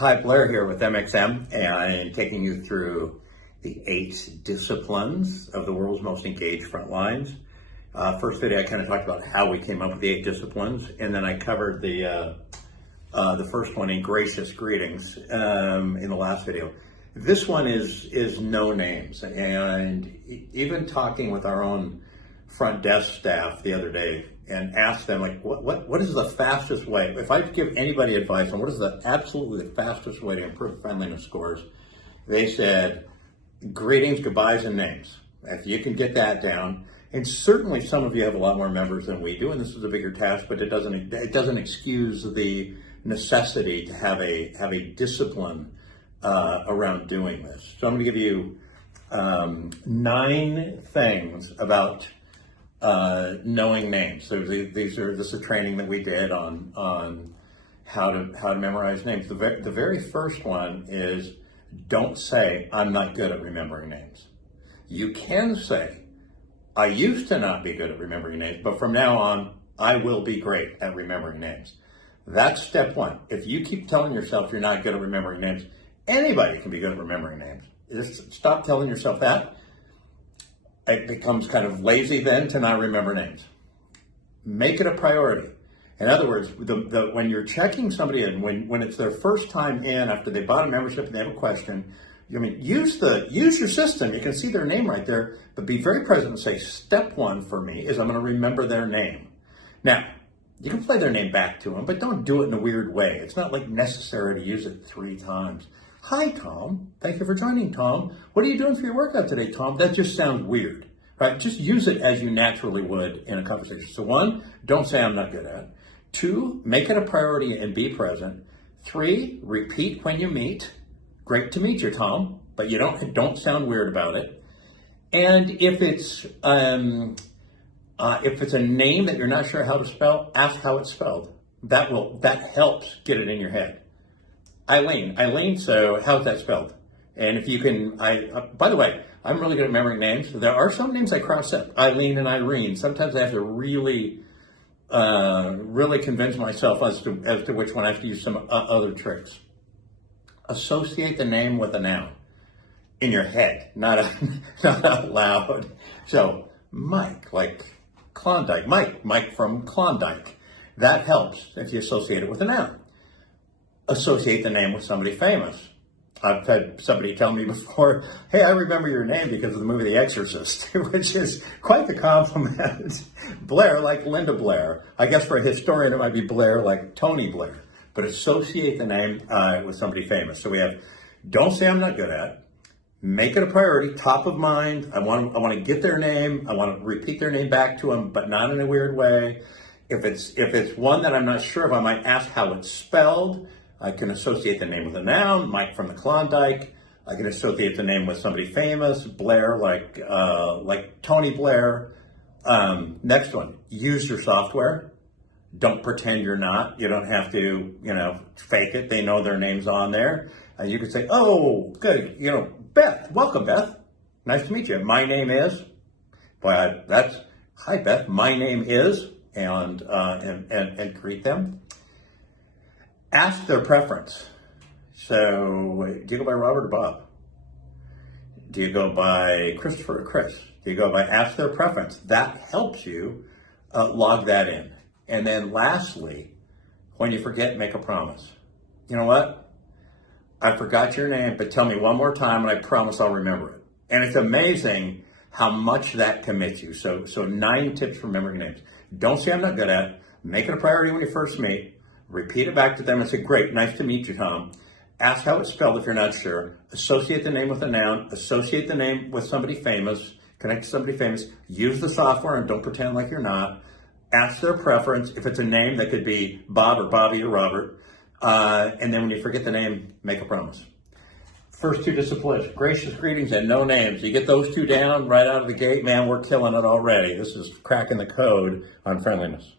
Hi, Blair here with MXM, and I'm taking you through the 8 disciplines of the world's most engaged front lines. First video, I kind of talked about how we came up with the 8 disciplines, and then I covered the first one in gracious greetings in the last video. This one is no names, and even talking with our own front desk staff the other day and asked them, like, what is the fastest way? If I give anybody advice on what is the absolutely the fastest way to improve friendliness scores, they said greetings, goodbyes, and names. If you can get that down, and certainly some of you have a lot more members than we do, and this is a bigger task, but it doesn't excuse the necessity to have a discipline around doing this. So I'm going to give you 9 things about knowing names. So this is a training that we did on how to memorize names. The very first one is don't say I'm not good at remembering names. You can say I used to not be good at remembering names, but from now on I will be great at remembering names. That's step 1. If you keep telling yourself you're not good at remembering names, anybody can be good at remembering names. Just stop telling yourself that. It becomes kind of lazy then to not remember names. Make it a priority. In other words, when you're checking somebody in, when it's their first time in after they bought a membership and they have a question, use your system. You can see their name right there, but be very present and say, step 1 for me is I'm going to remember their name. Now, you can play their name back to them, but don't do it in a weird way. It's not like necessary to use it 3 times. Hi, Tom. Thank you for joining, Tom. What are you doing for your workout today, Tom? That just sounds weird, right? Just use it as you naturally would in a conversation. So 1, don't say I'm not good at it. 2, make it a priority and be present. 3, repeat when you meet. Great to meet you, Tom, but you don't sound weird about it. And if it's a name that you're not sure how to spell, ask how it's spelled. That helps get it in your head. Eileen, so how's that spelled? And if you can, by the way, I'm really good at remembering names. There are some names I cross up, Eileen and Irene. Sometimes I have to really convince myself as to which one. I have to use some other tricks. Associate the name with a noun in your head, not out loud. So Mike, like Klondike, Mike from Klondike. That helps if you associate it with a noun. Associate the name with somebody famous. I've had somebody tell me before, hey, I remember your name because of the movie The Exorcist, which is quite the compliment. Blair, like Linda Blair. I guess for a historian, it might be Blair, like Tony Blair. But associate the name with somebody famous. So we have, don't say I'm not good at. Make it a priority, top of mind. I want to get their name. I want to repeat their name back to them, but not in a weird way. If it's one that I'm not sure of, I might ask how it's spelled. I can associate the name with a noun, Mike from the Klondike. I can associate the name with somebody famous, Blair, like Tony Blair. Next one, use your software. Don't pretend you're not. You don't have to, fake it. They know their name's on there. You could say, oh, good, Beth, welcome, Beth. Nice to meet you. My name is, hi, Beth, my name is, and greet them. Ask their preference. So, do you go by Robert or Bob? Do you go by Christopher or Chris? Do you go by ask their preference? That helps you log that in. And then lastly, when you forget, make a promise. You know what? I forgot your name, but tell me one more time and I promise I'll remember it. And it's amazing how much that commits you. So 9 tips for remembering names. Don't say I'm not good at it. Make it a priority when you first meet. Repeat it back to them and say, great, nice to meet you, Tom. Ask how it's spelled if you're not sure. Associate the name with a noun. Associate the name with somebody famous. Connect to somebody famous. Use the software and don't pretend like you're not. Ask their preference. If it's a name, that could be Bob or Bobby or Robert. And then when you forget the name, make a promise. First 2 disciplines, gracious greetings and no names. You get those 2 down right out of the gate, man, we're killing it already. This is cracking the code on friendliness.